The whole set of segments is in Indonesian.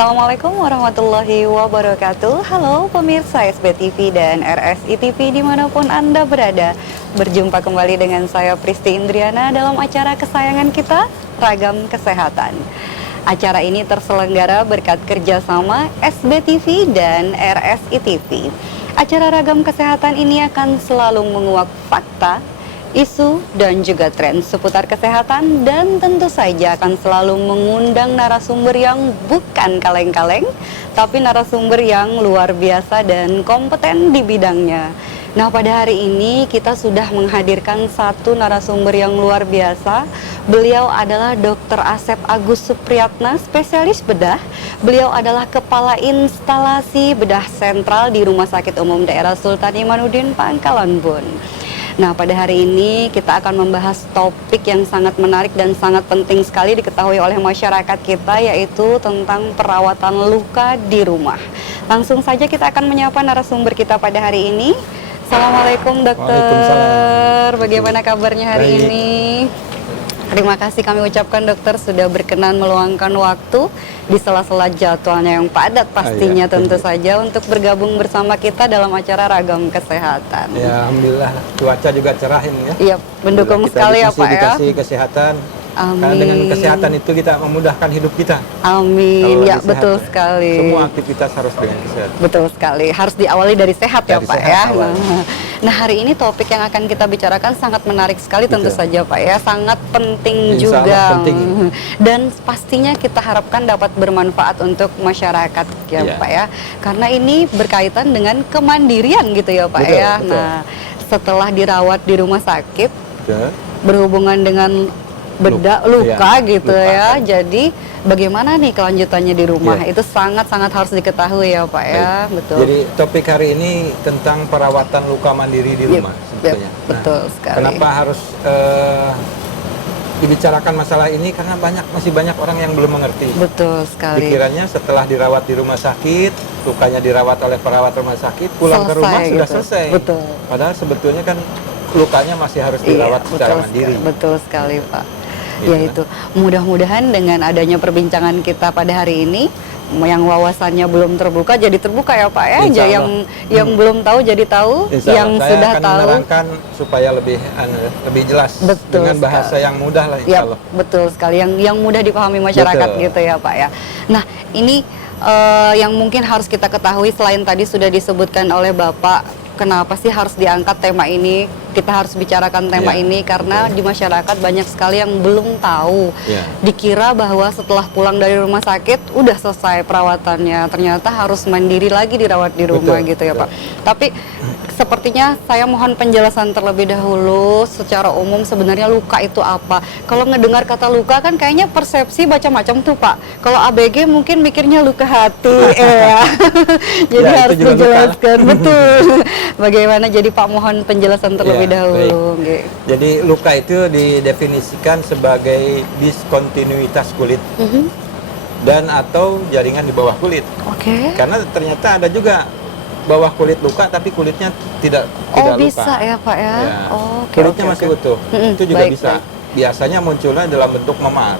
Assalamualaikum warahmatullahi wabarakatuh. Halo pemirsa SBTV dan RSI TV dimanapun Anda berada. Berjumpa kembali dengan saya Pristi Indriana dalam acara kesayangan kita, Ragam Kesehatan. Acara ini terselenggara berkat kerjasama SBTV dan RSI TV. Acara Ragam Kesehatan ini akan selalu menguak fakta, isu dan juga tren seputar kesehatan, dan tentu saja akan selalu mengundang narasumber yang bukan kaleng-kaleng, tapi narasumber yang luar biasa dan kompeten di bidangnya. Nah, pada hari ini kita sudah menghadirkan satu narasumber yang luar biasa. Beliau adalah Dr. Asep Agus Supriyatna, spesialis bedah. Beliau adalah Kepala Instalasi Bedah Sentral di Rumah Sakit Umum Daerah Sultan Imanuddin Pangkalan Bun. Nah, pada hari ini kita akan membahas topik yang sangat menarik dan sangat penting sekali diketahui oleh masyarakat kita, yaitu tentang perawatan luka di rumah. Langsung saja kita akan menyapa narasumber kita pada hari ini. Assalamualaikum dokter, bagaimana kabarnya hari ini? Terima kasih kami ucapkan dokter sudah berkenan meluangkan waktu di sela-sela jadwalnya yang padat pastinya tentu saja untuk bergabung bersama kita dalam acara Ragam Kesehatan. Ya, alhamdulillah cuaca juga cerah ini ya. Iya, mendukung sekali ya Pak ya. Dikasih kesehatan. Amin. Karena dengan kesehatan itu kita memudahkan hidup kita. Amin. Ya, betul sekali. Semua aktivitas harus dengan kesehatan. Betul sekali. Harus diawali dari sehat ya Pak ya. Nah, hari ini topik yang akan kita bicarakan sangat menarik sekali tentu saja Pak ya. Sangat penting juga. Penting. Dan pastinya kita harapkan dapat bermanfaat untuk masyarakat ya Pak ya. Karena ini berkaitan dengan kemandirian gitu ya Pak ya. Betul. Nah, setelah dirawat di rumah sakit, berhubungan dengan luka gitu ya. Jadi bagaimana nih kelanjutannya di rumah? Itu sangat-sangat harus diketahui ya Pak ya. Betul. Jadi topik hari ini tentang perawatan luka mandiri di rumah sebetulnya. Betul sekali. Kenapa harus dibicarakan masalah ini? Karena masih banyak orang yang belum mengerti. Betul sekali. Pikirannya setelah dirawat di rumah sakit, lukanya dirawat oleh perawat rumah sakit, pulang ke rumah sudah selesai. Betul. Padahal sebetulnya kan lukanya masih harus dirawat secara mandiri. Betul sekali Pak. Ya itu, mudah-mudahan dengan adanya perbincangan kita pada hari ini, yang wawasannya belum terbuka jadi terbuka ya Pak ya. Yang belum tahu jadi tahu, yang sudah tahu. Saya akan menerangkan supaya lebih jelas dengan bahasa yang mudah lah insya Allah. Betul sekali, yang mudah dipahami masyarakat gitu ya Pak ya. Nah, ini yang mungkin harus kita ketahui selain tadi sudah disebutkan oleh Bapak, kenapa sih harus diangkat tema ini? Kita harus bicarakan tema ini karena di masyarakat banyak sekali yang belum tahu. Dikira bahwa setelah pulang dari rumah sakit udah selesai perawatannya, ternyata harus mandiri lagi dirawat di rumah gitu ya Pak. Tapi sepertinya saya mohon penjelasan terlebih dahulu secara umum sebenarnya luka itu apa. Kalau ngedengar kata luka kan kayaknya persepsi macam-macam tuh Pak. Kalau ABG mungkin mikirnya luka hati jadi harus dijelaskan betul. Bagaimana, jadi Pak mohon penjelasan terlebih dahulu. Jadi luka itu didefinisikan sebagai diskontinuitas kulit dan atau jaringan di bawah kulit. Karena ternyata ada juga bawah kulit luka tapi kulitnya tidak luka. Bisa ya Pak ya. Kulitnya masih utuh. Itu juga bisa. Biasanya munculnya dalam bentuk memar.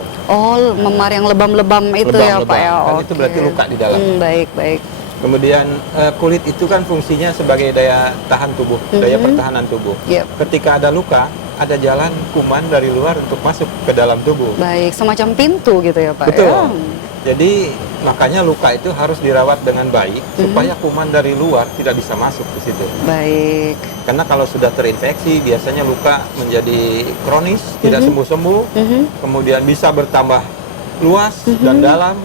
Memar yang lebam-lebam itu ya Pak ya. Kan itu berarti luka di dalam. Baik. Kemudian kulit itu kan fungsinya sebagai daya tahan tubuh, daya pertahanan tubuh. Ketika ada luka, ada jalan kuman dari luar untuk masuk ke dalam tubuh. Baik, semacam pintu gitu ya Pak. Betul. Jadi makanya luka itu harus dirawat dengan baik supaya kuman dari luar tidak bisa masuk ke situ. Baik. Karena kalau sudah terinfeksi, biasanya luka menjadi kronis, tidak sembuh-sembuh, kemudian bisa bertambah luas dan dalam.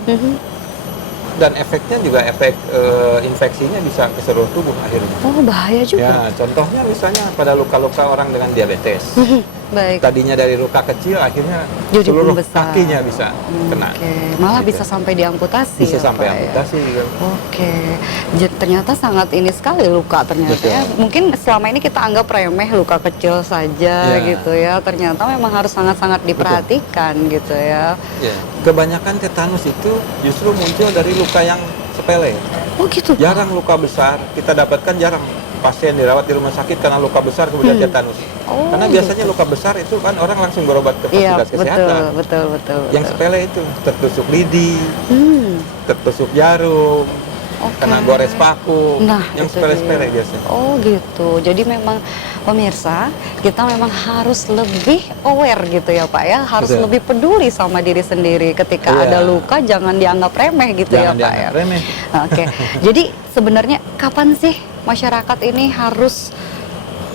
Dan efeknya juga infeksinya bisa ke seluruh tubuh akhirnya. Bahaya juga. Ya, contohnya misalnya pada luka-luka orang dengan diabetes. Baik. Tadinya dari luka kecil akhirnya jadi seluruh besar. Kakinya bisa kena. Malah bisa sampai diamputasi. Bisa sampai amputasi. Ternyata sangat ini sekali luka ternyata ya. Mungkin selama ini kita anggap remeh, luka kecil saja gitu ya. Ternyata memang harus sangat-sangat diperhatikan gitu ya. Kebanyakan tetanus itu justru muncul dari luka yang sepele. Gitu. Jarang luka besar kita dapatkan, jarang. pasien dirawat di rumah sakit karena luka besar kemudian tetanus. Oh, Karena biasanya luka besar itu kan orang langsung berobat ke Iya, fasilitas kesehatan. betul. Yang sepele itu tertusuk lidi, tertusuk jarum, Oke. kena gores paku, Nah, yang itu sepele-sepele dia. biasanya. Oh gitu. Jadi memang pemirsa, kita memang harus lebih aware gitu ya Pak ya, harus Betul. lebih peduli sama diri sendiri. Ketika Iya. ada luka jangan dianggap remeh gitu ya Jangan Pak ya. dianggap remeh. Oke. Jadi sebenarnya kapan sih masyarakat ini harus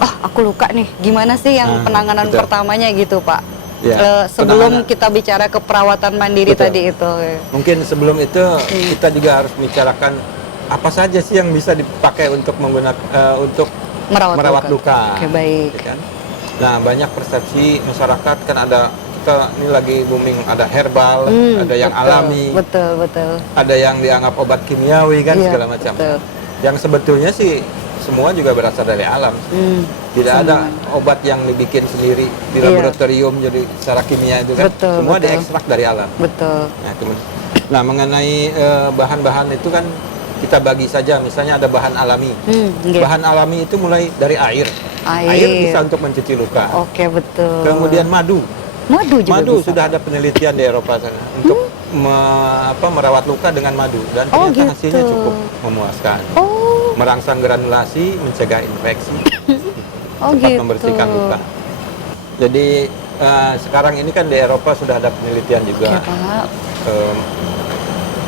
aku luka nih. Gimana sih yang Nah, penanganan betul. pertamanya gitu Pak? Ya, Sebelum penanganan- kita bicara ke perawatan mandiri Betul. tadi itu. Mungkin sebelum itu kita juga harus bicarakan apa saja sih yang bisa dipakai untuk untuk merawat luka. Oke, baik. Ya kan? Nah, banyak persepsi masyarakat kan kita ini lagi booming, ada herbal, ada yang Betul, alami, Betul. ada yang dianggap obat kimiawi kan Iya, segala macam. betul. Yang sebetulnya sih semua juga berasal dari alam. Tidak ada obat yang dibikin sendiri di Iya. laboratorium jadi secara kimia itu kan. Betul, Semua betul. diekstrak dari alam. Betul. Nah, mengenai bahan-bahan itu kan kita bagi saja, misalnya ada bahan alami. Nggih. Bahan alami itu mulai dari air. Air. Bisa untuk mencuci luka. Oke, betul. Kemudian madu. Madu juga Madu bisa. sudah ada penelitian di Eropa sana untuk merawat luka dengan madu dan Oh, ternyata gitu. hasilnya cukup memuaskan. Oh, Merangsang granulasi, mencegah infeksi, oh cepat gitu. membersihkan luka. Jadi sekarang ini kan di Eropa sudah ada penelitian Oke, juga Pak.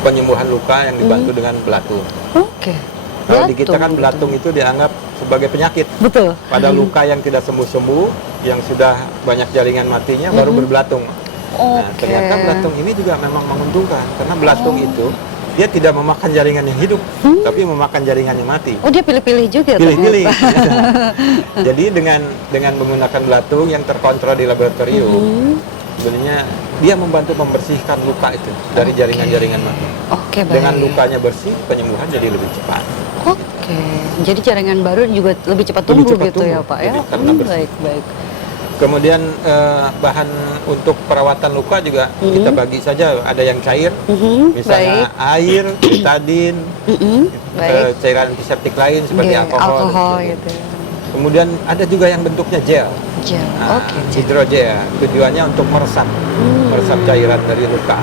penyembuhan luka yang dibantu dengan belatung. Oke. Kalau di kita Belatung. kan belatung itu dianggap sebagai penyakit. Betul. Pada luka yang tidak sembuh-sembuh, yang sudah banyak jaringan matinya, baru berbelatung. Nah, Oke. ternyata belatung ini juga memang menguntungkan karena belatung itu dia tidak memakan jaringan yang hidup, tapi memakan jaringan yang mati. Oh, dia pilih-pilih juga Pilih-pilih. ternyata. Jadi dengan menggunakan belatung yang terkontrol di laboratorium, sebenarnya dia membantu membersihkan luka itu dari jaringan-jaringan mati. Oke, baik. Dengan lukanya bersih, penyembuhan jadi lebih cepat. Oke. Jadi jaringan baru juga lebih cepat Lebih tumbuh cepat gitu ya, tumbuh, Pak ya. jadi karena bersih. Baik. Kemudian bahan untuk perawatan luka juga kita bagi saja, ada yang cair, misalnya air, betadin, Baik. cairan antiseptik lain seperti Iya, alkohol. gitu. Kemudian ada juga yang bentuknya gel, Gel. Oke, gel. hidrogel, tujuannya untuk meresap cairan dari luka.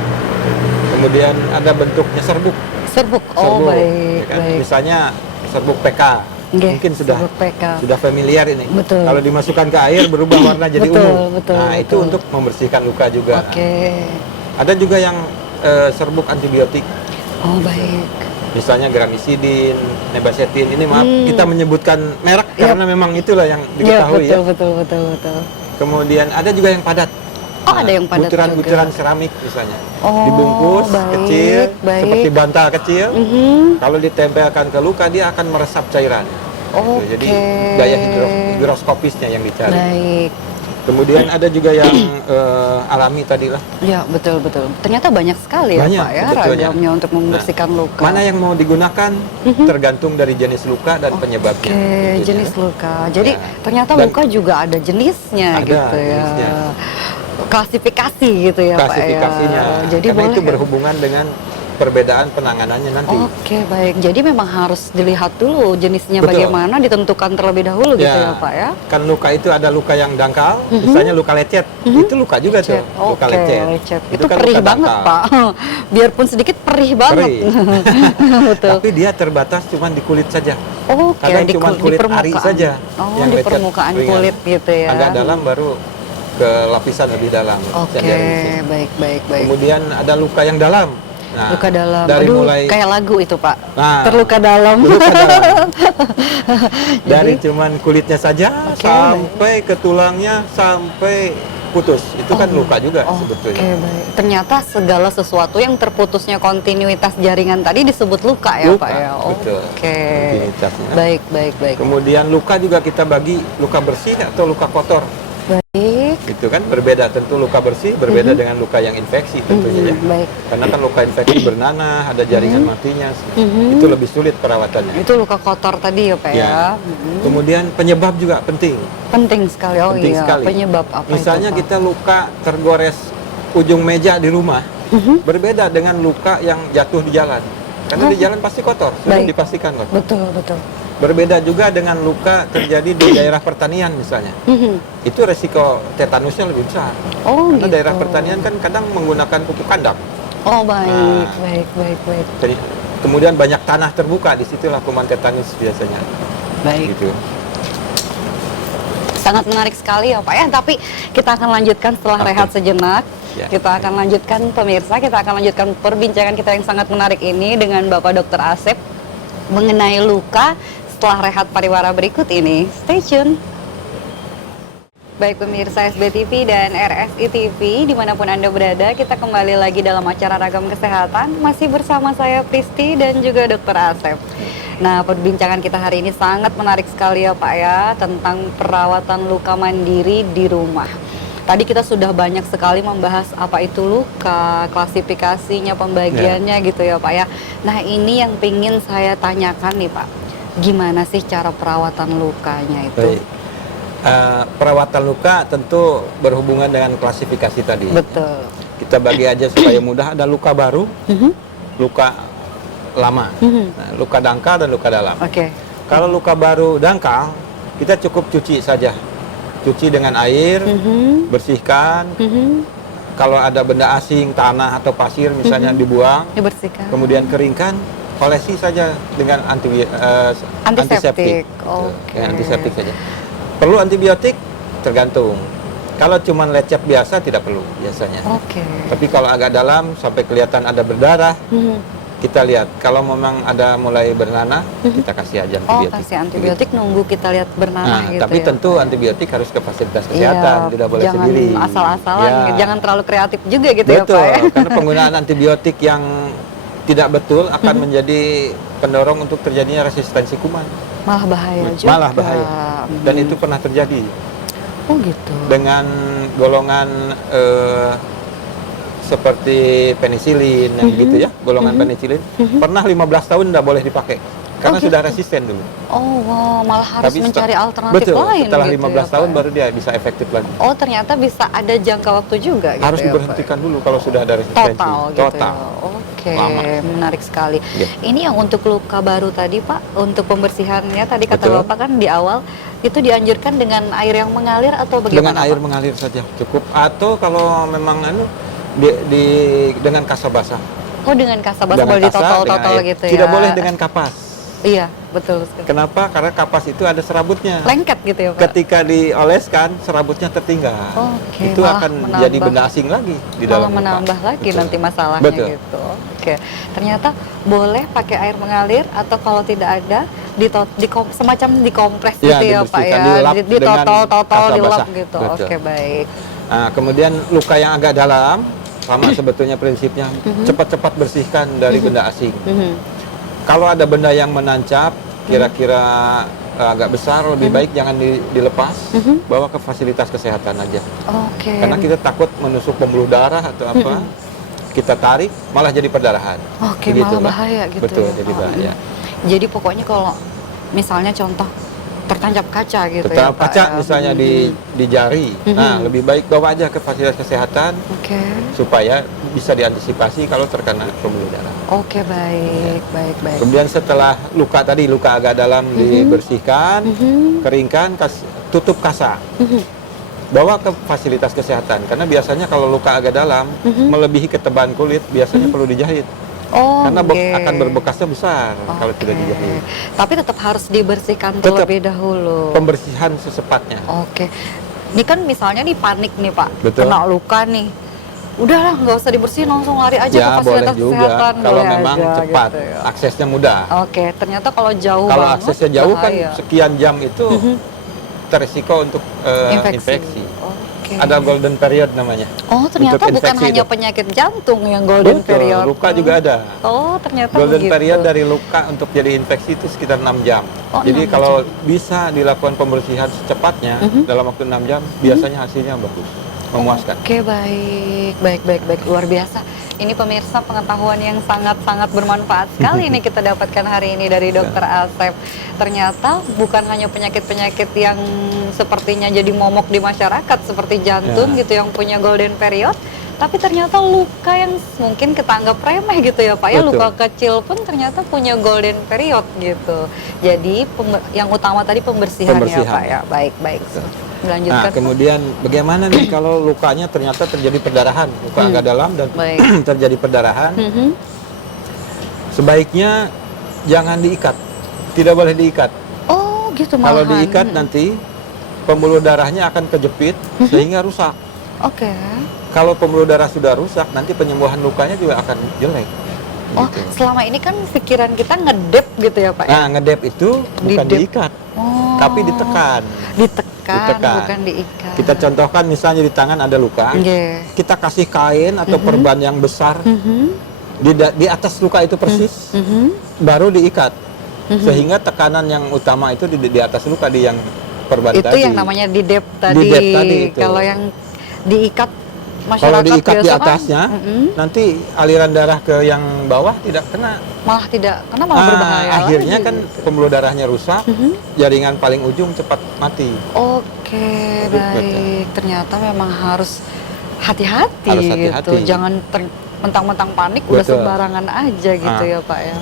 Kemudian ada bentuknya serbuk. Serbuk. Oh, Serbuk, baik, ya kan? baik. Misalnya serbuk PK. Nggih, Mungkin sudah serbuk PK. familiar ini. Betul. Kalau dimasukkan ke air berubah warna jadi Betul, ungu. betul, Nah, itu betul. untuk membersihkan luka juga. Oke. Ada juga yang serbuk antibiotik. Oh, baik. Misalnya gramisidin, nebasetin. Ini maaf kita menyebutkan merek Iya. karena memang itulah yang Iya, diketahui ya. betul. Kemudian ada juga yang padat. Oh, ada yang padat Butiran-butiran juga. seramik misalnya. Oh, Dibungkus baik, kecil, baik. seperti bantal kecil. Mhm. Kalau ditempelkan ke luka dia akan meresap cairan. Oke. Jadi daya higroskopisnya yang dicari. Baik. Kemudian ada juga yang alami tadi lah. Ya, betul. Ternyata banyak sekali ya, Banyak Pak ya, sebetulnya. ragamnya untuk membersihkan luka. Mana yang mau digunakan tergantung dari jenis luka dan penyebabnya. Oke, tentunya. jenis luka. Jadi Ya. ternyata Dan luka juga ada jenisnya ada gitu ya. jenisnya. Klasifikasi gitu ya, Klasifikasinya. Pak ya. Jadi Karena boleh itu ya? berhubungan dengan perbedaan penanganannya nanti. Oke, baik. Jadi memang harus dilihat dulu jenisnya Betul. bagaimana, ditentukan terlebih dahulu gitu ya, Pak ya. Kan luka itu ada luka yang dangkal, misalnya luka lecet. Itu luka juga tuh, luka Oke, lecet. lecet. Itu kan perih luka banget, dangkal. Pak. Biarpun sedikit perih banget. Perih. Betul. Tapi dia terbatas cuma di kulit saja. Oke, Kadang di, cuma di kulit permukaan. ari saja. Oh, yang di lecet permukaan ringan. kulit gitu ya. Agak dalam baru ke lapisan lebih dalam. Oke, Jadi dari sini. baik. Kemudian ada luka yang dalam. Nah, Luka dalam. Dari Aduh, mulai kayak lagu itu, Pak. Nah, Terluka dalam. luka dalam. Dari Jadi- cuman kulitnya saja Oke, sampai ke tulangnya sampai putus. Itu kan luka juga sebetulnya. Oke, baik. Ternyata segala sesuatu yang terputusnya kontinuitas jaringan tadi disebut luka ya, Luka, Pak ya. betul. Oke. Kontinuitasnya. Baik. Kemudian luka juga kita bagi luka bersih atau luka kotor. Baik. Itu kan berbeda, tentu luka bersih berbeda dengan luka yang infeksi tentunya ya. Baik. Karena kan luka infeksi bernanah, ada jaringan matinya. Itu lebih sulit perawatannya. Itu luka kotor tadi ya, Pak ya. Ya. Kemudian penyebab juga penting. Penting sekali. Oh Penting iya, sekali. penyebab apa Misalnya itu, Pak? kita luka tergores ujung meja di rumah, berbeda dengan luka yang jatuh di jalan. Karena di jalan pasti kotor, sudah Baik. dipastikan kotor. Betul. Berbeda juga dengan luka terjadi di daerah pertanian misalnya. Itu resiko tetanusnya lebih besar. Oh, Karena gitu. daerah pertanian kan kadang menggunakan pupuk kandang. Oh, baik, Nah. baik. Jadi kemudian banyak tanah terbuka, disitulah kuman tetanus biasanya. Baik. Gitu. Sangat menarik sekali ya Pak ya, tapi kita akan lanjutkan setelah Oke. rehat sejenak. Ya. Kita akan lanjutkan pemirsa, kita akan lanjutkan perbincangan kita yang sangat menarik ini dengan Bapak Dr. Asep mengenai luka setelah rehat pariwara berikut ini. Stay tune. Baik pemirsa SBTV dan RSI TV dimanapun Anda berada, kita kembali lagi dalam acara Ragam Kesehatan, masih bersama saya Pristi dan juga Dr. Asep. Nah, perbincangan kita hari ini sangat menarik sekali ya Pak ya, tentang perawatan luka mandiri di rumah. Tadi kita sudah banyak sekali membahas apa itu luka, klasifikasinya, pembagiannya gitu ya Pak ya. Nah, ini yang ingin saya tanyakan nih Pak, gimana sih cara perawatan lukanya itu? Baik. Perawatan luka tentu berhubungan dengan klasifikasi tadi. Betul. Kita bagi aja supaya mudah, ada luka baru, luka lama, nah, luka dangkal dan luka dalam. Oke. Kalau luka baru dangkal, kita cukup cuci saja. Cuci dengan air, bersihkan. Kalau ada benda asing, tanah atau pasir misalnya dibuang, Dibersihkan. kemudian keringkan, olesi saja dengan Antiseptik. Tuh, Oke. dengan antiseptik saja. Perlu antibiotik? Tergantung. Kalau cuma lecet biasa tidak perlu biasanya. Oke. Tapi kalau agak dalam sampai kelihatan ada berdarah, kita lihat. Kalau memang ada mulai bernanah, kita kasih aja Oh, antibiotik. kasih antibiotik nunggu kita lihat bernanah Nah, gitu tapi ya, tentu Pak ya. antibiotik harus ke fasilitas kesehatan, Iya, tidak boleh jangan sendiri. asal-asalan, Ya. jangan terlalu kreatif juga gitu Betul, ya Pak ya. karena penggunaan antibiotik yang tidak betul akan menjadi pendorong untuk terjadinya resistensi kuman. Malah bahaya juga. Malah bahaya. Dan itu pernah terjadi Oh gitu. dengan golongan seperti penisilin yang gitu ya, golongan penisilin pernah 15 tahun tidak boleh dipakai karena Oh, gitu. sudah resisten dulu. Oh wow, malah harus mencari alternatif betul, lain setelah gitu 15 ya, tahun Pak? baru dia bisa efektif lagi. Oh ternyata bisa ada jangka waktu juga gitu Harus ya, Pak? diberhentikan dulu kalau sudah ada resistensi. Total gitu Total. ya. Oke, Lama. menarik sekali. Ya. Ini yang untuk luka baru tadi Pak, untuk pembersihannya tadi kata Betul. Bapak kan di awal itu dianjurkan dengan air yang mengalir atau bagaimana Dengan air Pak? mengalir saja cukup, atau kalau memang dengan kasa basah. Oh dengan kasa basah Dengan boleh kasa, ditotol-totol dengan air. gitu ya? Tidak boleh dengan kapas. Iya, betul sekali. Kenapa? Karena kapas itu ada serabutnya. Lengket gitu ya Pak? Ketika dioleskan, serabutnya tertinggal. Oke, Itu malah akan menambah- jadi benda asing lagi di Malah dalam luka. menambah lagi Betul. nanti masalahnya Betul. gitu. Oke, ternyata boleh pakai air mengalir atau kalau tidak ada semacam dikompres Ya, gitu ya Pak dibersihkan, ya, dilap dengan ditotol-totol, kasa dilap basah. gitu. Betul. Oke baik. Nah, kemudian luka yang agak dalam, sama sebetulnya prinsipnya, cepat-cepat bersihkan dari benda asing. Kalau ada benda yang menancap, kira-kira agak besar, lebih baik jangan dilepas, bawa ke fasilitas kesehatan aja. Oke. Karena kita takut menusuk pembuluh darah atau apa, kita tarik malah jadi perdarahan. Oke, Begitu, malah Mbak. bahaya gitu. Betul, ya, jadi Pak. bahaya. Jadi pokoknya kalau misalnya contoh tertancap kaca gitu ya Tertancap Pak kaca ya. misalnya di jari, nah lebih baik bawa aja ke fasilitas kesehatan Oke. supaya bisa diantisipasi kalau terkena pembuluh darah. Oke, baik, baik, baik. Kemudian setelah luka tadi, luka agak dalam dibersihkan, keringkan, tutup kasa. Bawa ke fasilitas kesehatan, karena biasanya kalau luka agak dalam, melebihi ketebalan kulit, biasanya perlu dijahit. Oh, Karena oke. akan berbekasnya besar kalau tidak Oke. dijahit. Tapi tetap harus dibersihkan Tetap. terlebih dahulu. Pembersihan secepatnya. Oke. Ini kan misalnya nih panik nih Pak, Betul. kena luka nih. Udahlah nggak usah dibersihin, langsung lari aja ke Ya boleh fasilitas juga, kesehatan. kalau boleh memang aja, cepat, gitu ya. aksesnya mudah. Oke, ternyata kalau jauh Kalau banget, aksesnya jauh kan bahaya. sekian jam itu teresiko untuk infeksi. Oke. Ada golden period namanya. Oh, ternyata untuk bukan infeksi hanya itu. penyakit jantung yang golden Betul, period. luka juga ada. Oh, ternyata Golden begitu. period dari luka untuk jadi infeksi itu sekitar 6 jam. Oh, Jadi 6 kalau bisa dilakukan pembersihan secepatnya dalam waktu 6 jam, biasanya hasilnya bagus, memuaskan. Oke, baik, baik, baik, baik, luar biasa. Ini pemirsa pengetahuan yang sangat-sangat bermanfaat sekali nih kita dapatkan hari ini dari Dokter Asep. Ternyata bukan hanya penyakit-penyakit yang sepertinya jadi momok di masyarakat seperti jantung gitu yang punya golden period, tapi ternyata luka yang mungkin kita anggap remeh gitu ya Pak ya, luka kecil pun ternyata punya golden period gitu. Jadi yang utama tadi pembersihan ya Pak ya. Baik-baik. Lanjutkan. Nah, kemudian bagaimana nih kalau lukanya ternyata terjadi perdarahan, luka agak dalam dan terjadi perdarahan? Sebaiknya jangan diikat, tidak boleh diikat. Oh, gitu malahan. Kalau diikat nanti pembuluh darahnya akan kejepit sehingga rusak. Oke. Kalau pembuluh darah sudah rusak, nanti penyembuhan lukanya juga akan jelek. Oh, gitu. Selama ini kan pikiran kita ngedep gitu ya Pak ya? Nah, ngedep itu bukan diikat, tapi ditekan. Ditekan, bukan diikat. Kita contohkan misalnya di tangan ada luka, kita kasih kain atau perban yang besar di atas luka itu persis, baru diikat, sehingga tekanan yang utama itu di atas luka di yang perban itu tadi. Itu yang namanya didep tadi. Didep tadi itu. Kalau yang diikat masyarakat kalau diikat di biasa atasnya, nanti aliran darah ke yang bawah tidak kena. Malah tidak kena, malah berbahaya. Akhirnya lagi, kan gitu. pembuluh darahnya rusak, jaringan paling ujung cepat mati. Oke, baik. Ternyata memang harus hati-hati gitu. Jangan mentang-mentang panik udah sembarangan aja gitu ya Pak ya.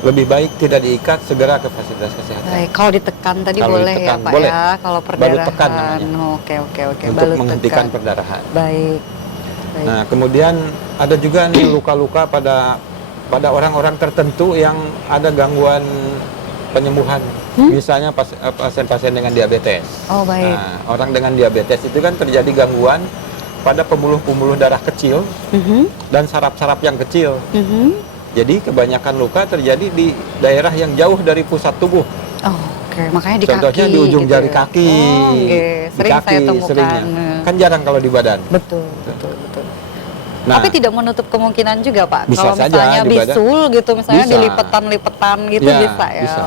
Lebih baik tidak diikat, segera ke fasilitas kesehatan. Baik, kalau ditekan tadi kalau boleh ditekan, ya Pak boleh. ya, kalau perdarahan. Balut tekan namanya. Oke. Untuk balut menghentikan tekan. perdarahan. Baik. Nah, kemudian ada juga nih luka-luka pada orang-orang tertentu yang ada gangguan penyembuhan. Misalnya pasien-pasien dengan diabetes. Oh, baik. Nah, orang dengan diabetes itu kan terjadi gangguan pada pembuluh-pembuluh darah kecil dan saraf-saraf yang kecil. Jadi kebanyakan luka terjadi di daerah yang jauh dari pusat tubuh. Oh, oke. Makanya di Contohnya kaki. di ujung gitu jari ya. kaki. Sering di kaki, saya temukan. seringnya. Kan jarang kalau di badan. Betul. Nah, tapi tidak menutup kemungkinan juga Pak. Bisa kalau saja misalnya di badan. bisul gitu, misalnya Bisa. dilipetan-lipetan gitu Ya, bisa ya. bisa.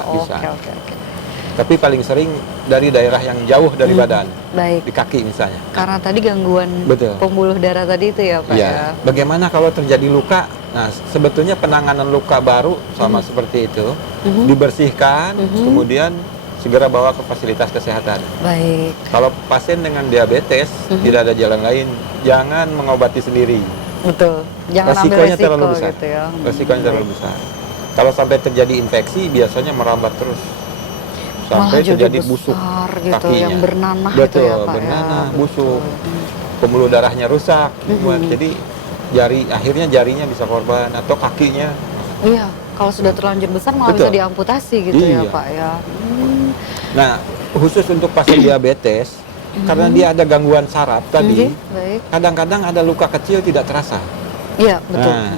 Oke. Tapi paling sering dari daerah yang jauh dari badan. Baik. Di kaki misalnya. Karena tadi gangguan pembuluh darah tadi itu ya Pak ya. Bagaimana kalau terjadi luka? Nah, sebetulnya penanganan luka baru sama seperti itu. Dibersihkan, kemudian segera bawa ke fasilitas kesehatan. Baik. Kalau pasien dengan diabetes tidak ada jalan lain, jangan mengobati sendiri. Betul. Jangan ambil resiko terlalu besar. gitu ya. Resikonya terlalu besar. Kalau sampai terjadi infeksi, biasanya merambat terus sampai terjadi busuk gitu, kakinya. yang bernanah Betul, gitu ya Pak bernanah, ya. busuk. Pembuluh darahnya rusak. Jadi akhirnya jarinya bisa korban atau kakinya. Iya, kalau sudah terlanjur besar malah bisa diamputasi gitu ya Pak ya. Nah, khusus untuk pasien diabetes, karena dia ada gangguan saraf tadi, kadang-kadang ada luka kecil tidak terasa. Iya, betul. Nah,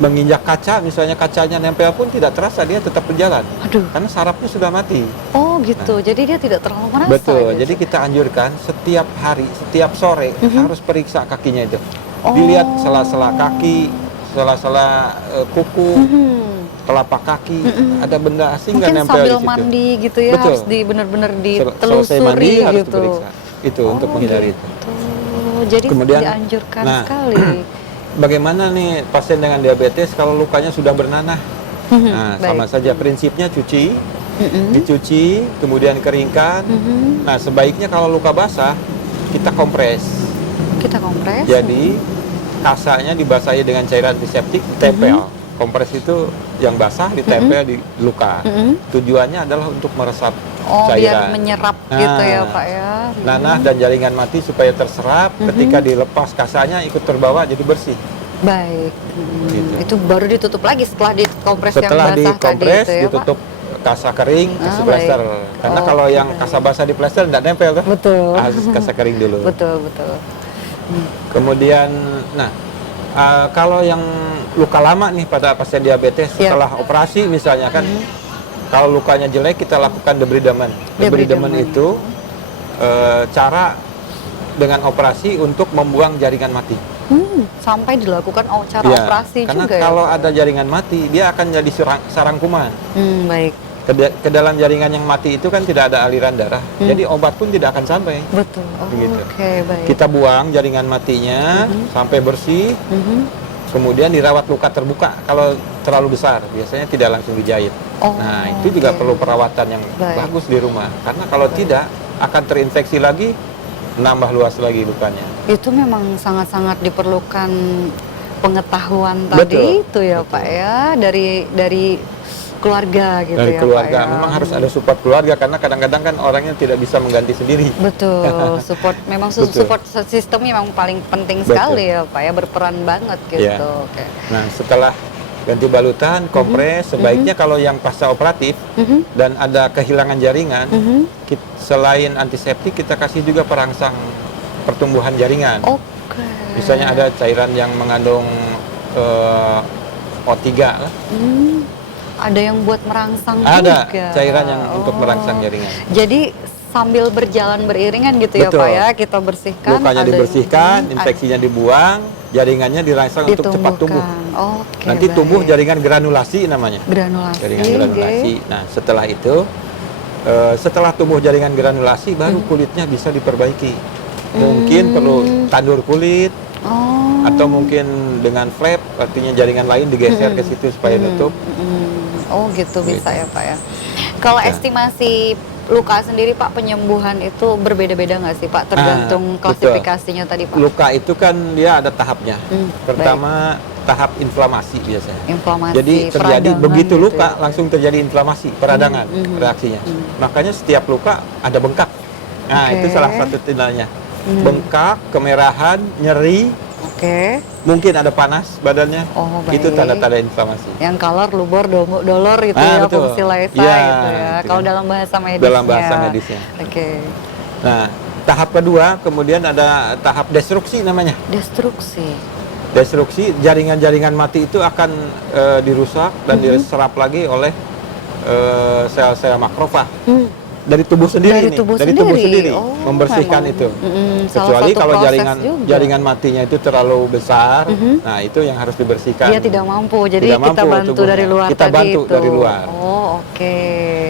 menginjak kaca, misalnya kacanya nempel pun tidak terasa, dia tetap berjalan. Aduh. Karena sarafnya sudah mati. Oh gitu, jadi dia tidak terlalu merasa. Betul, gitu. jadi kita anjurkan setiap hari, setiap sore harus periksa kakinya itu. Dilihat sela-sela kaki, sela-sela kuku, telapak kaki, ada benda asing nggak nempel di situ. Sambil mandi gitu ya, betul. harus benar-benar Selesai ditelusuri mandi, harus gitu. diperiksa. Itu untuk menghindari itu. Jadi kemudian dianjurkan sekali. Bagaimana nih pasien dengan diabetes kalau lukanya sudah bernanah? Nah, sama saja prinsipnya cuci, dicuci, kemudian keringkan. Nah, sebaiknya kalau luka basah kita kompres. Kita kompres. Jadi kasanya dibasahi dengan cairan antiseptik, ditempel. Kompres itu yang basah ditempel di luka. Tujuannya adalah untuk meresap cairan. Biar menyerap gitu ya Pak ya. Nanah dan jaringan mati supaya terserap. Ketika dilepas kasanya ikut terbawa jadi bersih. Baik. Gitu. Itu baru ditutup lagi setelah dikompres yang setelah basah dikompres, tadi itu ya ditutup kasa kering, kasih plester. Karena kalau yang kasa basah di plester tidak nempel tuh. Betul. Harus kasa kering dulu. Betul. Kemudian, kalau yang luka lama nih pada pasien diabetes setelah operasi misalnya kan, kalau lukanya jelek kita lakukan debridamen. Debridamen itu cara dengan operasi untuk membuang jaringan mati. Sampai dilakukan cara operasi karena juga ya? kalau ada jaringan mati, dia akan jadi sarang kuman. Baik. Ke dalam jaringan yang mati itu kan tidak ada aliran darah, jadi obat pun tidak akan sampai. Betul. Begitu. Oke, baik. Kita buang jaringan matinya sampai bersih, kemudian dirawat luka terbuka. Kalau terlalu besar, biasanya tidak langsung dijahit. Oh, Nah, itu juga oke. perlu perawatan yang Baik. bagus di rumah. Karena kalau tidak, akan terinfeksi lagi, nambah luas lagi lukanya. Itu memang sangat-sangat diperlukan pengetahuan Betul, tadi itu ya betul. Pak ya, dari keluarga gitu Dari ya keluarga, Pak ya. memang harus ada support keluarga, karena kadang-kadang kan orangnya tidak bisa mengganti sendiri. Betul, support memang Betul. support sistem memang paling penting Betul. sekali ya Pak ya, berperan banget gitu. Iya. Oke. Nah, setelah ganti balutan, kompres, sebaiknya kalau yang pasca operatif Mhm, dan ada kehilangan jaringan, mhm. selain antiseptik kita kasih juga perangsang pertumbuhan jaringan. Oke. Misalnya ada cairan yang mengandung O3 lah. Ada yang buat merangsang Ada juga. cairan yang untuk Oh. merangsang jaringan. Jadi sambil berjalan beriringan gitu ya Betul. Pak ya, kita bersihkan. Lukanya ada- dibersihkan, Mhm, infeksinya dibuang, jaringannya dirangsang untuk cepat tumbuh. ditumbuhkan. Oke. Nanti tumbuh baik. jaringan granulasi namanya. Granulasi. Jaringan granulasi. Nah, setelah itu, setelah tumbuh jaringan granulasi, baru kulitnya bisa diperbaiki. Mungkin perlu tandur kulit, Oh. atau mungkin dengan flap, artinya jaringan lain digeser ke situ supaya nutup. Oh gitu bisa Gitu. ya Pak ya. Kalau Ya. estimasi luka sendiri Pak, penyembuhan itu berbeda-beda nggak sih Pak? Tergantung betul. klasifikasinya tadi Pak. Luka itu kan dia ada tahapnya. Hmm, Pertama, tahap inflamasi biasanya. Inflamasi. Jadi terjadi peradangan begitu gitu luka, ya. langsung terjadi inflamasi, peradangan reaksinya. Makanya setiap luka ada bengkak. Nah, Oke. itu salah satu tandanya. Bengkak, kemerahan, nyeri, Oke. mungkin ada panas badannya. Oh, Itu baik. tanda-tanda inflamasi. Yang color, lubor, dolor gitu Ah, ya, betul. fungsi laisa Iya, gitu ya. itu Kalau kan. dalam bahasa medisnya. Dalam bahasa medisnya. Oke. Nah, tahap kedua kemudian ada tahap destruksi namanya. Destruksi. Destruksi, jaringan-jaringan mati itu akan dirusak dan diserap lagi oleh sel-sel makrofag dari tubuh sendiri Dari nih, tubuh dari tubuh sendiri. sendiri Oh, membersihkan memang. itu. Salah Kecuali satu kalau proses jaringan juga. jaringan matinya itu terlalu besar, nah itu yang harus dibersihkan. Dia tidak mampu, jadi Tidak kita mampu bantu tubuhnya. dari luar Kita tadi bantu itu. dari luar. Oh, oke.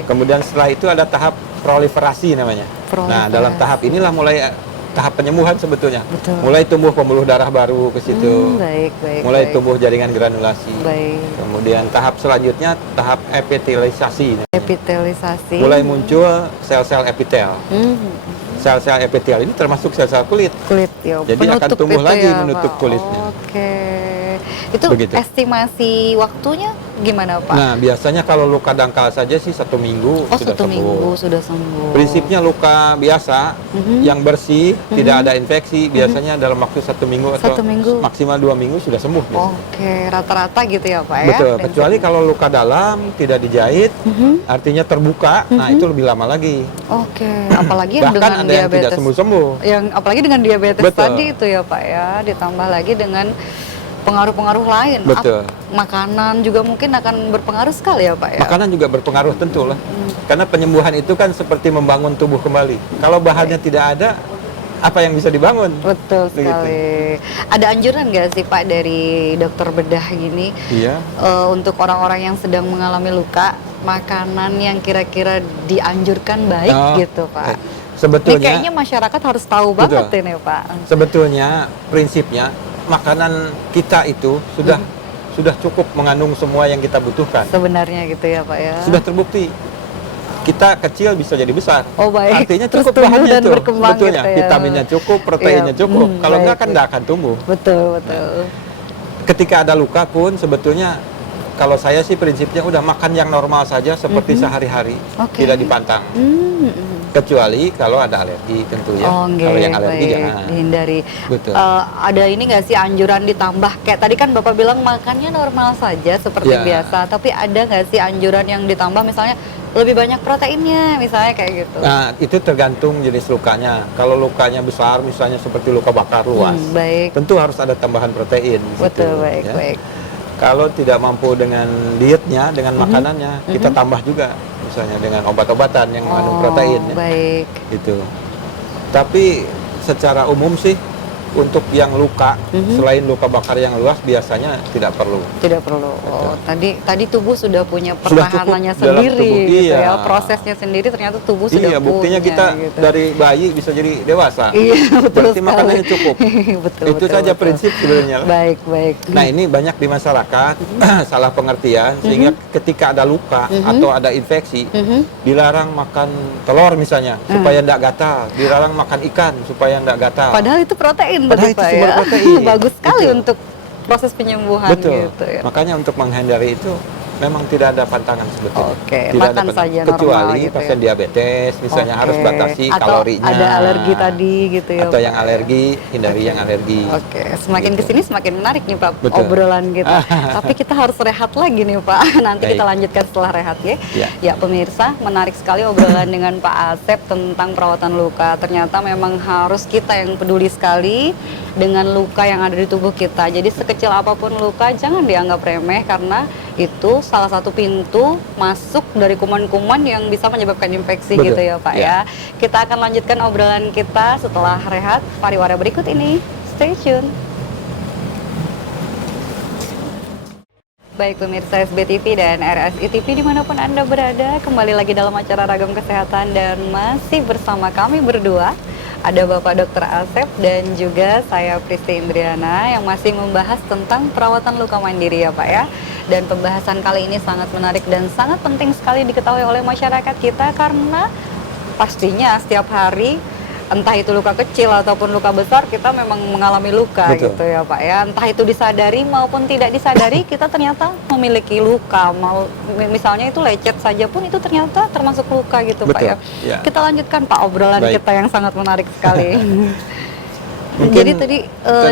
Kemudian setelah itu ada tahap proliferasi namanya. Nah, dalam tahap inilah mulai tahap penyembuhan sebetulnya. Betul. Mulai tumbuh pembuluh darah baru ke situ. Baik. Mulai baik. tumbuh jaringan granulasi. Baik. Kemudian tahap selanjutnya tahap epitelisasi. Epitelisasi. Mulai muncul sel-sel epitel. Sel-sel epitel ini termasuk sel-sel kulit. Kulit ya. Jadi akan penutup tumbuh itu lagi ya, menutup Pak. kulitnya. Oke. Itu Begitu. estimasi waktunya gimana Pak? Nah, biasanya kalau luka dangkal saja sih 1 minggu Oh, sudah 1 sembuh. minggu sudah sembuh. Prinsipnya luka biasa yang bersih, tidak ada infeksi, biasanya dalam waktu 1 minggu atau 1 minggu. maksimal 2 minggu sudah sembuh. biasanya. Oke, rata-rata gitu ya Pak ya? Betul, Dan kecuali kalau luka dalam tidak dijahit, artinya terbuka, nah itu lebih lama lagi. Oke, apalagi yang Bahkan dengan ada yang tidak diabetes. sembuh-sembuh. Yang apalagi dengan diabetes Betul. tadi itu ya Pak ya, ditambah lagi dengan pengaruh-pengaruh lain. Betul. Makanan juga mungkin akan berpengaruh sekali ya Pak ya. Makanan juga berpengaruh tentu lah. Karena penyembuhan itu kan seperti membangun tubuh kembali. Kalau bahannya tidak ada, apa yang bisa dibangun? Betul Begitu. sekali. Ada anjuran nggak sih Pak dari dokter bedah gini Iya. untuk orang-orang yang sedang mengalami luka, makanan yang kira-kira dianjurkan baik Oh, gitu Pak? oke. Ini Sebetulnya, kayaknya masyarakat harus tahu banget ini Pak. sebetulnya prinsipnya makanan kita itu sudah cukup mengandung semua yang kita butuhkan. Sebenarnya gitu ya Pak ya. Sudah terbukti. Kita kecil bisa jadi besar. Oh, baik. Artinya Terus cukup tumbuh bahannya dan tuh. berkembang Sebetulnya gitu ya. vitaminnya cukup, proteinnya Iya, cukup. Kalau baik, enggak kan baik. enggak akan tumbuh. Betul. Ketika ada luka pun sebetulnya kalau saya sih prinsipnya udah makan yang normal saja seperti sehari-hari, Oke. tidak dipantang. Kecuali kalau ada alergi tentu ya. Oh, Kalau yang alergi baik. jangan. Dihindari. Betul. Ada ini nggak sih anjuran ditambah? Kayak tadi kan Bapak bilang makannya normal saja seperti Ya. biasa, tapi ada nggak sih anjuran yang ditambah misalnya lebih banyak proteinnya, misalnya kayak gitu? Nah, itu tergantung jenis lukanya. Kalau lukanya besar, misalnya seperti luka bakar luas, Baik. tentu harus ada tambahan protein. di situ, Betul, baik, ya. baik. Kalau tidak mampu dengan dietnya, dengan makanannya, kita tambah juga, misalnya dengan obat-obatan yang mengandung protein. Ya. Baik. Gitu. Tapi secara umum sih untuk yang luka, selain luka bakar yang luas biasanya tidak perlu. Tidak perlu. Oh, tadi tubuh sudah punya Sudah cukup pertahanannya dalam sendiri tubuh, gitu iya. ya. Prosesnya sendiri ternyata tubuh sudah Iya, buktinya punya kita gitu. dari bayi bisa jadi dewasa. Iya, betul Berarti sekali. makanannya cukup. betul, Itu betul, saja betul. prinsip sebenarnya. Baik, baik. Nah, ini banyak di masyarakat salah pengertian sehingga ketika ada luka atau ada infeksi dilarang makan telur misalnya supaya tidak gatal, dilarang makan ikan supaya tidak gatal. Padahal itu protein Padahal tadi, itu Pak, sumber ya. protein. Bagus sekali Betul. untuk proses penyembuhan Betul. gitu ya. Makanya untuk menghindari itu memang tidak ada pantangan sebetulnya. Oke, Tidak makan ada pantangan. saja normal Kecuali gitu pasien ya. diabetes misalnya Oke. harus batasi Atau kalorinya. ada alergi tadi gitu ya. Atau Pak, yang ya. alergi, hindari yang alergi. Oke, semakin Gitu. kesini semakin menarik nih Pak Betul. obrolan kita. Tapi kita harus rehat lagi nih Pak. Nanti kita Baik. lanjutkan setelah rehat ya. Ya. Ya pemirsa, menarik sekali obrolan dengan Pak Asep tentang perawatan luka. Ternyata memang harus kita yang peduli sekali dengan luka yang ada di tubuh kita. Jadi sekecil apapun luka jangan dianggap remeh karena itu salah satu pintu masuk dari kuman-kuman yang bisa menyebabkan infeksi Betul. gitu ya Pak Ya. ya. Kita akan lanjutkan obrolan kita setelah rehat pariwara berikut ini. Stay tune. Baik pemirsa SBTV dan RSI TV dimanapun Anda berada, kembali lagi dalam acara Ragam Kesehatan dan masih bersama kami berdua. Ada Bapak Dr. Asep dan juga saya Pristi Indriana yang masih membahas tentang perawatan luka mandiri ya Pak ya. Dan pembahasan kali ini sangat menarik dan sangat penting sekali diketahui oleh masyarakat kita karena pastinya setiap hari entah itu luka kecil ataupun luka besar kita memang mengalami luka Betul. gitu ya Pak ya. Entah itu disadari maupun tidak disadari kita ternyata memiliki luka. Mau misalnya itu lecet saja pun itu ternyata termasuk luka gitu Pak Betul, ya. ya. Kita lanjutkan Pak obrolan Baik. kita yang sangat menarik sekali. Mungkin Jadi tadi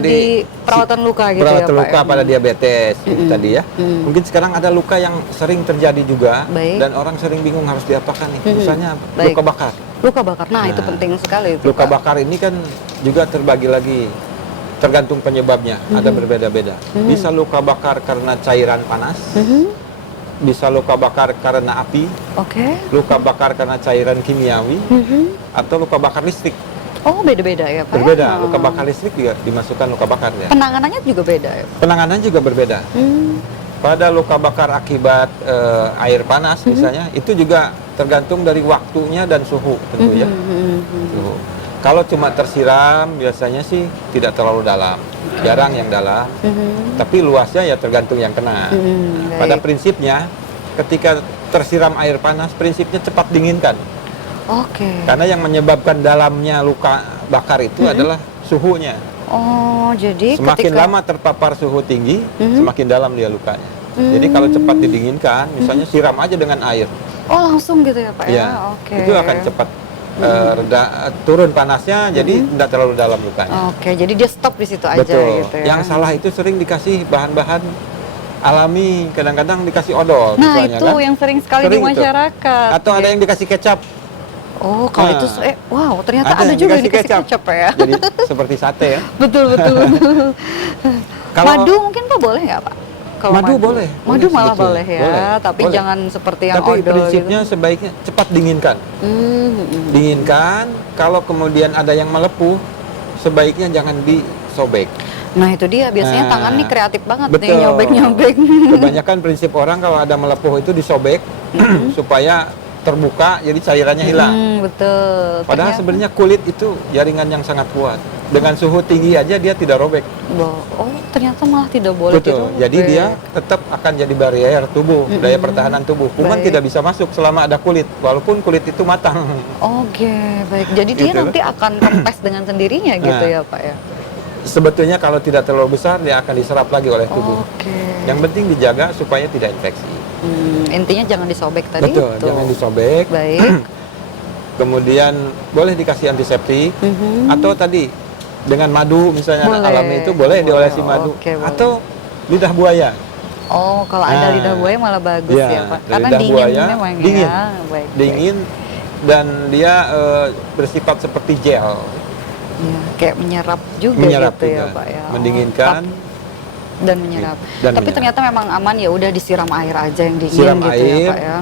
di perawatan luka gitu perawatan ya Pak. luka ya? pada diabetes itu tadi ya. Mungkin sekarang ada luka yang sering terjadi juga Baik. dan orang sering bingung harus diapakan nih. Misalnya Baik. luka bakar. Luka bakar. Nah, itu Nah, penting sekali itu. Luka Pak. bakar ini kan juga terbagi lagi tergantung penyebabnya, ada berbeda-beda. Bisa luka bakar karena cairan panas, bisa luka bakar karena api, Oke. luka bakar karena cairan kimiawi, atau luka bakar listrik. Oh, beda-beda ya Pak. Berbeda, ya? luka bakar listrik juga dimasukkan luka bakar ya. Penanganannya juga beda ya Pak. Penanganan juga berbeda. Pada luka bakar akibat air panas misalnya, itu juga tergantung dari waktunya dan suhu tentu ya. Suhu. Kalau cuma tersiram biasanya sih tidak terlalu dalam, jarang yang dalam. Tapi luasnya ya tergantung yang kena. Pada Baik. prinsipnya, ketika tersiram air panas, prinsipnya cepat dinginkan. Oke. Karena yang menyebabkan dalamnya luka bakar itu adalah suhunya. Oh, jadi Semakin ketika lama terpapar suhu tinggi, semakin dalam dia lukanya. Jadi kalau cepat didinginkan, misalnya siram aja dengan air, oh langsung gitu ya Pak ya. ya, Oke. itu akan cepat turun panasnya, jadi tidak terlalu dalam lukanya. Oke, jadi dia stop di situ aja Betul. gitu ya. Yang salah itu sering dikasih bahan-bahan alami, kadang-kadang dikasih odol, Nah, misalnya itu kan. yang sering sekali Sering di itu. masyarakat. Atau ada ya. yang dikasih kecap. Oh, kalau Nah, itu wow, ternyata ada yang juga yang dikasih kecap ya. Jadi seperti sate ya. betul, betul. Kalau- Madu mungkin Pak boleh nggak Pak? Kalau Madu boleh. Madu Boleh malah sebetulnya. boleh ya, Boleh. tapi Boleh. jangan seperti yang Tapi odol prinsipnya gitu. sebaiknya cepat dinginkan. Dinginkan, kalau kemudian ada yang melepuh, sebaiknya jangan disobek. Nah, itu dia biasanya Nah, tangan nih kreatif banget nih betul. nyobek-nyobek. Kebanyakan prinsip orang kalau ada melepuh itu disobek supaya terbuka, jadi cairannya hilang. Betul. Padahal Ternyata- sebenarnya kulit itu jaringan yang sangat kuat. Dengan suhu tinggi aja dia tidak robek. Oh, ternyata malah tidak boleh Betul. dirobek. Jadi dia tetap akan jadi barrier tubuh, daya pertahanan tubuh. Kuman Baik. tidak bisa masuk selama ada kulit, walaupun kulit itu matang. Oke, baik. Jadi dia Gitu. nanti akan kempes dengan sendirinya gitu Nah. ya, Pak ya. Sebetulnya kalau tidak terlalu besar dia akan diserap lagi oleh tubuh. Oke. Yang penting dijaga supaya tidak infeksi. Intinya jangan disobek tadi. Betul, Tuh. jangan disobek. Baik. Kemudian boleh dikasih antiseptik atau tadi dengan madu misalnya anak Boleh. alami itu boleh diolesi Boleh, madu oke, boleh. atau lidah buaya. Oh, kalau ada Nah, lidah buaya malah bagus ya, ya, Pak. Karena lidah dingin buaya, memang dingin. ya. Baik, Dingin dan dia bersifat seperti gel, baik. Ya, kayak menyerap juga menyerap gitu ya, juga. Pak ya. Oh, Mendinginkan, dan menyerap. Dan Tapi menyerap. ternyata memang aman ya udah disiram air aja yang dingin Siram gitu air. ya, Pak ya.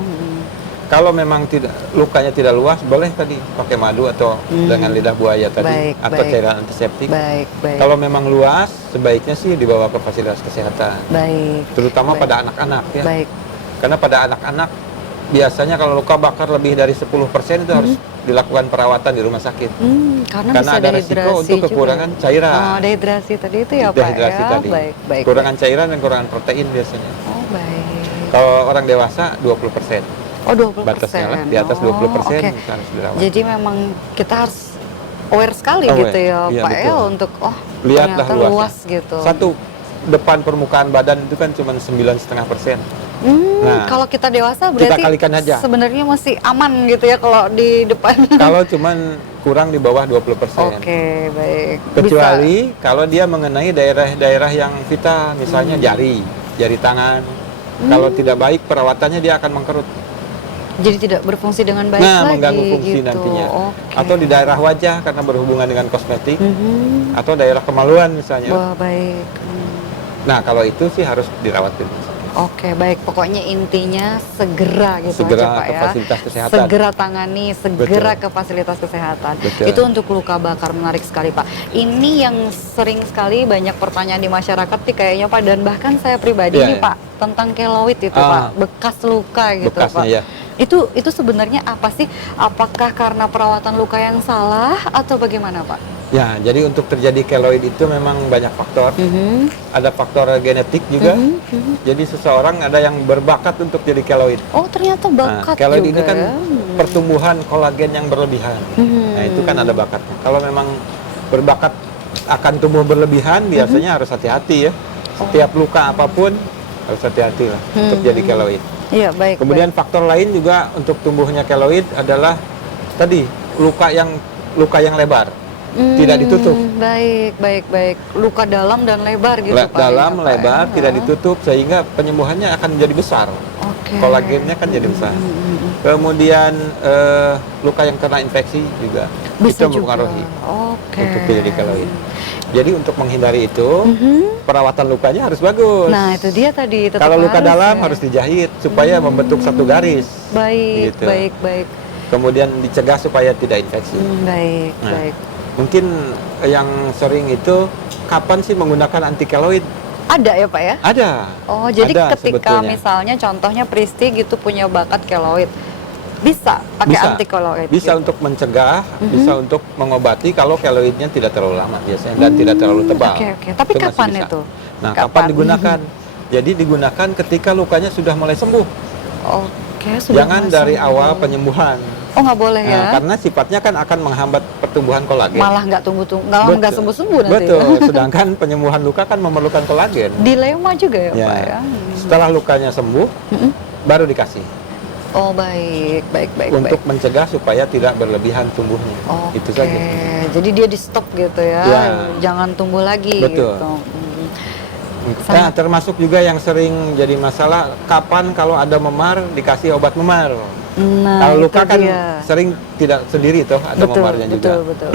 Kalau memang lukanya tidak luas, boleh tadi pakai madu atau dengan lidah buaya tadi, Baik, atau baik. cairan antiseptik. Baik, baik. Kalau memang luas, sebaiknya sih dibawa ke fasilitas kesehatan, Baik. terutama Baik. pada anak-anak ya. Baik. Karena pada anak-anak biasanya kalau luka bakar lebih dari 10% itu harus dilakukan perawatan di rumah sakit. Karena Karena bisa ada resiko dehidrasi untuk kekurangan juga. cairan. Oh, dehidrasi tadi itu ya, Pak Dehidrasi ya. tadi. Baik, baik. Kekurangan cairan dan kekurangan protein biasanya. Oh, baik. Kalau orang dewasa 20%. Oh, 20%. Batasnya lah, di atas 20% oke. harus dirawat. Jadi memang kita harus aware sekali Aware, gitu ya, iya, Pak ya, betul. untuk Lihatlah ternyata luasnya. luas gitu. Satu, depan permukaan badan itu kan cuma 9,5%. Nah, Kalau kita dewasa kita berarti kalikan aja. sebenarnya masih aman gitu ya kalau di depan. Kalau cuman kurang di bawah 20%. Oke, baik. Kecuali kalau dia mengenai daerah-daerah yang vital, misalnya jari tangan. Kalau tidak baik perawatannya dia akan mengkerut. Jadi tidak berfungsi dengan baik Nah, lagi mengganggu fungsi gitu. nantinya. Oke. Atau di daerah wajah karena berhubungan dengan kosmetik, Mhm. atau daerah kemaluan misalnya. Wah, baik. Nah, kalau itu sih harus dirawat dulu. Oke, baik. Pokoknya intinya segera gitu Segera aja, Pak ke ya. fasilitas kesehatan. Segera tangani, segera Betul. ke fasilitas kesehatan. Betul. Itu untuk luka bakar, menarik sekali, Pak. Ini yang sering sekali banyak pertanyaan di masyarakat nih kayaknya, Pak, dan bahkan saya pribadi Iya, nih, iya. Pak, tentang keloid itu, Pak, bekas luka gitu, Bekasnya, Pak. ya. Itu sebenarnya apa sih? Apakah karena perawatan luka yang salah atau bagaimana, Pak? Ya, jadi untuk terjadi keloid itu memang banyak faktor. Ada faktor genetik juga. Jadi seseorang ada yang berbakat untuk jadi keloid. Oh, ternyata bakat keloid juga ini kan ya. pertumbuhan kolagen yang berlebihan. Nah, itu kan ada bakatnya. Kalau memang berbakat akan tumbuh berlebihan, biasanya harus hati-hati ya. Setiap luka apapun harus hati-hati lah untuk jadi keloid. Iya, baik. Kemudian faktor lain juga untuk tumbuhnya keloid adalah tadi luka yang lebar, tidak ditutup. Baik. Luka dalam dan lebar gitu, Pak. Dalam, ya, Pak, lebar, ya. tidak ditutup sehingga penyembuhannya akan jadi besar. Oke. Kolagennya kan jadi besar. Kemudian luka yang kena infeksi juga Bisa itu juga. mempengaruhi Oke. untuk jadi keloid. Jadi untuk menghindari itu, perawatan lukanya harus bagus. Nah, itu dia tadi. Tetap Kalau luka harus, dalam ya. harus dijahit supaya membentuk satu garis. Baik, gitu. baik. Kemudian dicegah supaya tidak infeksi. Baik, Nah. baik. Mungkin yang sering itu kapan sih menggunakan anti keloid? Ada ya, Pak ya? Ada. Oh, jadi Ada ketika sebetulnya. misalnya contohnya Pristi gitu punya bakat keloid, bisa pakai Bisa. anti keloid. Bisa gitu? untuk mencegah, bisa untuk mengobati kalau keloidnya tidak terlalu lama biasanya dan tidak terlalu tebal. Oke. Tapi Itu masih kapan bisa. itu? Nah, kapan digunakan? Jadi digunakan ketika lukanya sudah mulai sembuh. Oke, sudah Jangan mulai dari sembuh. awal penyembuhan. Oh, nggak boleh Nah, ya? karena sifatnya kan akan menghambat pertumbuhan kolagen. Malah nggak nggak sembuh-sembuh nanti. Betul. Sedangkan penyembuhan luka kan memerlukan kolagen. Dilema juga ya, Ya. Pak ya? Setelah lukanya sembuh, baru dikasih. Oh, baik. Untuk mencegah supaya tidak berlebihan tumbuhnya. Oke. Itu saja. Jadi dia di stop gitu ya, Ya. jangan tumbuh lagi. Betul. Gitu. Nah, termasuk juga yang sering jadi masalah, kapan kalau ada memar dikasih obat memar. Nah, Kalau itu luka kan dia. sering tidak sendiri toh, ada memarnya juga. Betul.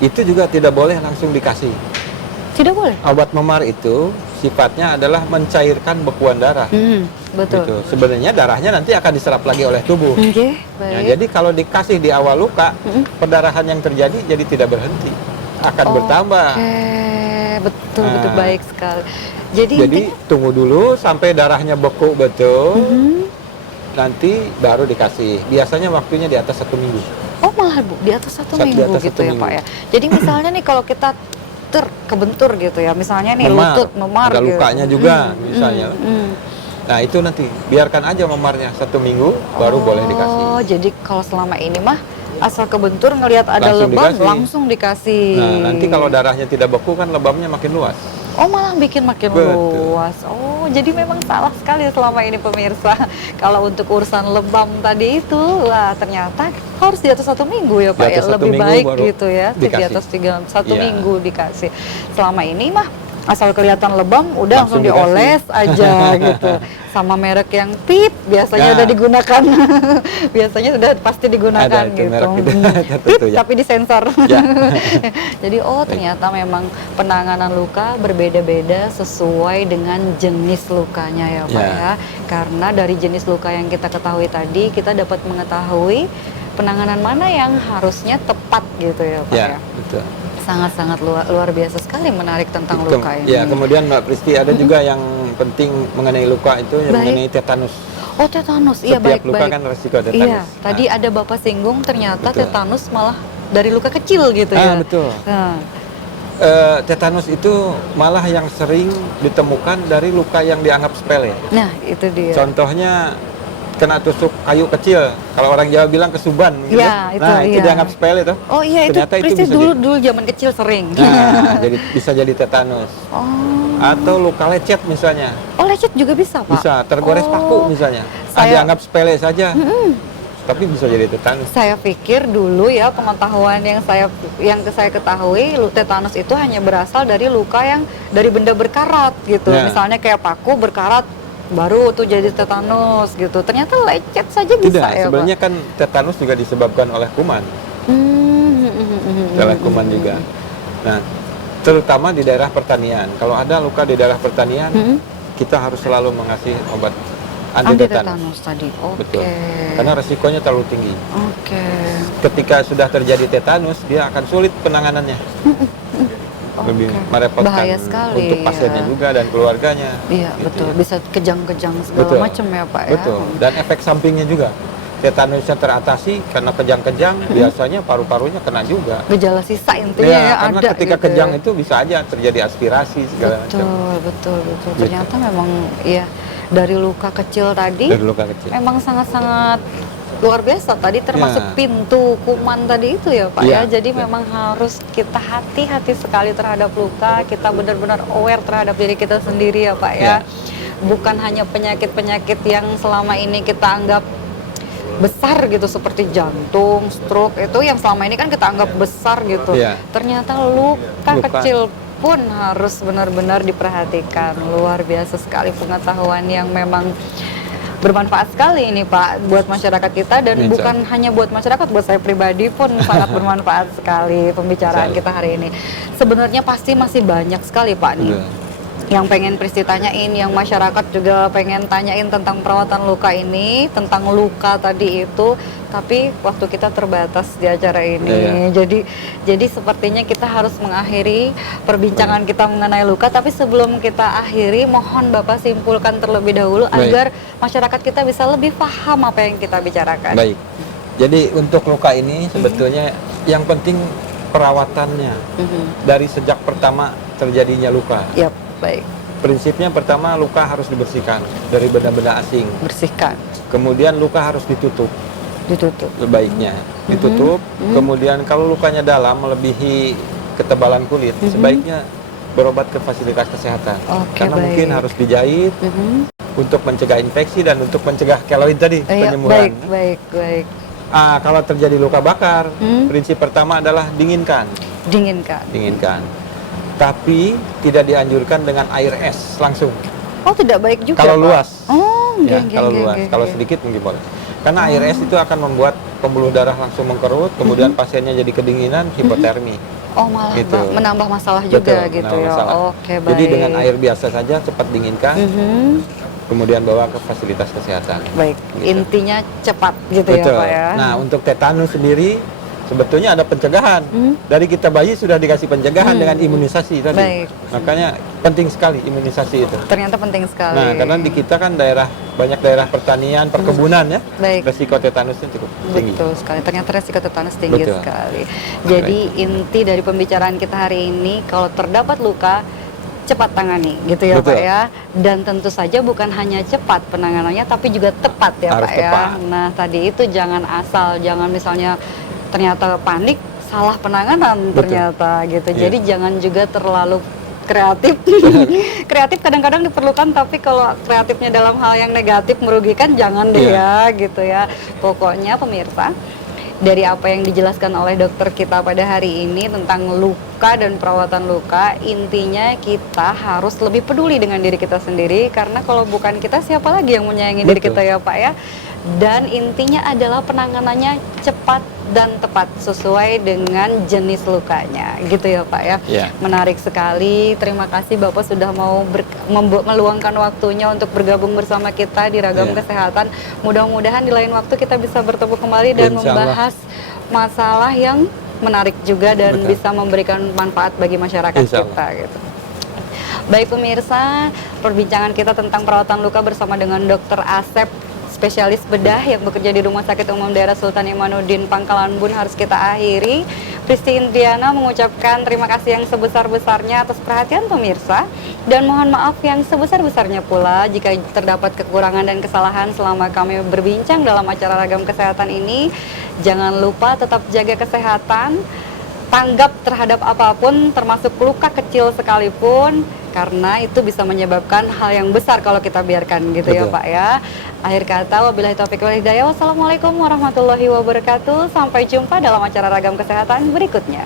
Itu juga tidak boleh langsung dikasih. Tidak boleh. Obat memar itu sifatnya adalah mencairkan bekuan darah. Betul. Gitu. Sebenarnya darahnya nanti akan diserap lagi oleh tubuh. Oke, Nah, baik. jadi kalau dikasih di awal luka, perdarahan yang terjadi jadi tidak berhenti, akan bertambah. Betul, Nah. baik sekali. Jadi Jadi tunggu dulu sampai darahnya beku betul, nanti baru dikasih. Biasanya waktunya di atas 1 minggu. oh malah Bu, di atas satu Di minggu atas gitu 1 ya, minggu. Pak ya. Jadi misalnya nih kalau kita terkebentur gitu ya, misalnya nih lutut memar ada gitu. lukanya juga misalnya. Nah, itu nanti biarkan aja memarnya 1 minggu, baru boleh dikasih. Oh, jadi kalau selama ini mah asal kebentur ngelihat ada Langsung lebam dikasih. langsung dikasih. Nah, nanti kalau darahnya tidak beku kan lebamnya makin luas. Oh, malah bikin makin Betul. luas. Oh, jadi memang salah sekali selama ini pemirsa. Kalau untuk urusan lebam tadi itu, wah ternyata harus di atas 1 minggu ya Pak Di ya. atas 1 Lebih minggu baik baru gitu ya. Di dikasih. atas 1 Iya. minggu dikasih. Selama ini mah Asal kelihatan lebam, udah langsung Langsung dioles aja gitu. Sama merek yang pip biasanya Ya. udah digunakan. Biasanya sudah pasti digunakan Ada itu gitu. merek gitu, Pip tentu ya. tapi disensor. Ya. Jadi ternyata memang penanganan luka berbeda-beda sesuai dengan jenis lukanya ya Pak Ya. ya. Karena dari jenis luka yang kita ketahui tadi, kita dapat mengetahui penanganan mana yang harusnya tepat gitu ya Pak ya. Ya, betul. Sangat-sangat luar biasa sekali menarik tentang Itu, luka ini. ya, kemudian Mbak Pristi ada juga yang penting mengenai luka itu yang Baik. mengenai tetanus. Oh tetanus, iya Setiap luka baik-baik. kan resiko tetanus. Iya, tadi ada Bapak singgung ternyata Betul. tetanus malah dari luka kecil gitu ya. Betul. Nah, Tetanus itu malah yang sering ditemukan dari luka yang dianggap sepele. nah itu dia. Contohnya kena tusuk kayu kecil. Kalau orang Jawa bilang kesuban gitu. Iya, itu, Nah, itu iya. dianggap sepele tuh. Oh iya itu Ternyata itu Pristi bisa dulu zaman kecil sering. Nah, jadi bisa jadi tetanus. Oh. Atau luka lecet misalnya. Oh lecet juga bisa Pak? Bisa tergores Oh. paku misalnya. Saya- Dianggap sepele saja. Tapi bisa jadi tetanus. Saya pikir dulu ya pengetahuan yang saya ketahui tetanus itu hanya berasal dari luka yang dari benda berkarat gitu. Ya. Misalnya kayak paku berkarat baru tuh jadi tetanus gitu. Ternyata lecet saja bisa Tidak, ya sebenarnya kan tetanus juga disebabkan oleh kuman. Pak. Oleh kuman juga. Nah, terutama di daerah pertanian. Kalau ada luka di daerah pertanian, kita harus selalu mengasih obat anti tetanus. Anti-tetanus tadi. Oke. Betul. Karena resikonya terlalu tinggi. Oke. Ketika sudah terjadi tetanus, dia akan sulit penanganannya. Lebih merepotkan Bahaya sekali untuk pasiennya ya. juga dan keluarganya. Iya, Gitu betul. ya. Bisa kejang-kejang segala Betul. macam ya, Pak ya. Betul. Dan efek sampingnya juga. Tetanusnya teratasi karena kejang-kejang, biasanya paru-parunya kena juga. Gejala sisa intinya Ya, ya karena ada ketika gitu kejang ya. itu bisa aja terjadi aspirasi segala macam. Betul. Gitu. Ternyata memang ya dari luka kecil tadi Dari luka kecil. memang sangat-sangat luar biasa tadi termasuk Ya. pintu kuman tadi itu ya Pak Ya, ya. Jadi betul. memang harus kita hati-hati sekali terhadap luka, kita benar-benar aware terhadap diri kita sendiri ya Pak ya. Ya. Bukan hanya penyakit-penyakit yang selama ini kita anggap besar gitu seperti jantung, stroke itu yang selama ini kan kita anggap besar gitu. Iya. Ternyata luka Luka. kecil pun harus benar-benar diperhatikan. Luar biasa sekali pengetahuan yang memang bermanfaat sekali ini Pak buat masyarakat kita dan Insya bukan hanya buat masyarakat, buat saya pribadi pun sangat bermanfaat sekali pembicaraan Insya kita hari ini. Sebenarnya pasti masih banyak sekali Pak nih Betul. yang pengen Pristi tanyain, yang masyarakat juga pengen tanyain tentang perawatan luka ini, tentang luka tadi itu, tapi waktu kita terbatas di acara ini. Iya. Jadi sepertinya kita harus mengakhiri perbincangan kita mengenai luka, tapi sebelum kita akhiri, mohon Bapak simpulkan terlebih dahulu Baik. agar masyarakat kita bisa lebih paham apa yang kita bicarakan. Baik. Jadi untuk luka ini sebetulnya yang penting perawatannya dari sejak pertama terjadinya luka. Yap, baik. Prinsipnya pertama luka harus dibersihkan dari benda-benda asing. Bersihkan, Kemudian luka harus ditutup ditutup. sebaiknya. Ditutup. Kemudian kalau lukanya dalam melebihi ketebalan kulit, sebaiknya berobat ke fasilitas kesehatan. Oke, Karena baik. mungkin harus dijahit untuk mencegah infeksi dan untuk mencegah keloid tadi, Iya, penyembuhan. baik. Kalau terjadi luka bakar, prinsip pertama adalah dinginkan. Dinginkan. Tapi tidak dianjurkan dengan air es langsung. Oh, tidak baik juga, Kalau Pak? luas. Oh, Ya, geng, kalau geng, luas. geng, Kalau geng. sedikit mungkin boleh. Karena air es itu akan membuat pembuluh darah langsung mengkerut, kemudian pasiennya jadi kedinginan, hipotermi. Oh, malah Gitu. menambah masalah juga Betul, gitu menambah ya. masalah. Oke, baik. Jadi dengan air biasa saja cepat dinginkan, kemudian bawa ke fasilitas kesehatan. Baik, Gitu. intinya cepat gitu Betul. ya, Pak ya. Nah, untuk tetanus sendiri sebetulnya ada pencegahan. Dari kita bayi sudah dikasih pencegahan dengan imunisasi tadi. Baik. Makanya penting sekali imunisasi itu. Ternyata penting sekali. Nah, karena di kita kan banyak daerah pertanian, perkebunan ya. Baik. Resiko tetanusnya cukup tinggi. Betul sekali. Ternyata resiko tetanus tinggi Betul. sekali. Jadi inti dari pembicaraan kita hari ini, kalau terdapat luka cepat tangani, gitu ya Betul. Pak ya. Dan tentu saja bukan hanya cepat penanganannya, tapi juga tepat ya Harus Pak ya. tepat. Nah tadi itu jangan asal, jangan misalnya ternyata panik, salah penanganan Betul. ternyata gitu. Iya. Jadi jangan juga terlalu kreatif. Kreatif kadang-kadang diperlukan, tapi kalau kreatifnya dalam hal yang negatif merugikan jangan deh Iya. ya gitu ya. Pokoknya pemirsa, dari apa yang dijelaskan oleh dokter kita pada hari ini tentang luka dan perawatan luka, intinya kita harus lebih peduli dengan diri kita sendiri, karena kalau bukan kita siapa lagi yang menyayangi diri kita ya Pak ya. Dan intinya adalah penanganannya cepat dan tepat sesuai dengan jenis lukanya, gitu ya Pak ya. Ya. Menarik sekali. Terima kasih Bapak sudah mau meluangkan waktunya untuk bergabung bersama kita di Ragam Ya. Kesehatan. Mudah-mudahan di lain waktu kita bisa bertemu kembali dan Insya Allah. membahas masalah yang menarik juga dan Betul. bisa memberikan manfaat bagi masyarakat Insya kita gitu. Baik pemirsa, perbincangan kita tentang perawatan luka bersama dengan Dr. Asep, spesialis bedah yang bekerja di Rumah Sakit Umum Daerah Sultan Imanuddin Pangkalan Bun, harus kita akhiri. Pristi Indriana mengucapkan terima kasih yang sebesar-besarnya atas perhatian pemirsa, dan mohon maaf yang sebesar-besarnya pula jika terdapat kekurangan dan kesalahan selama kami berbincang dalam acara Ragam Kesehatan ini. Jangan lupa tetap jaga kesehatan, tanggap terhadap apapun termasuk luka kecil sekalipun, karena itu bisa menyebabkan hal yang besar kalau kita biarkan gitu. Betul. Ya Pak ya. Akhir kata, wabillahi taufiq wal hidayah. Wassalamualaikum warahmatullahi wabarakatuh. Sampai jumpa dalam acara Ragam Kesehatan berikutnya.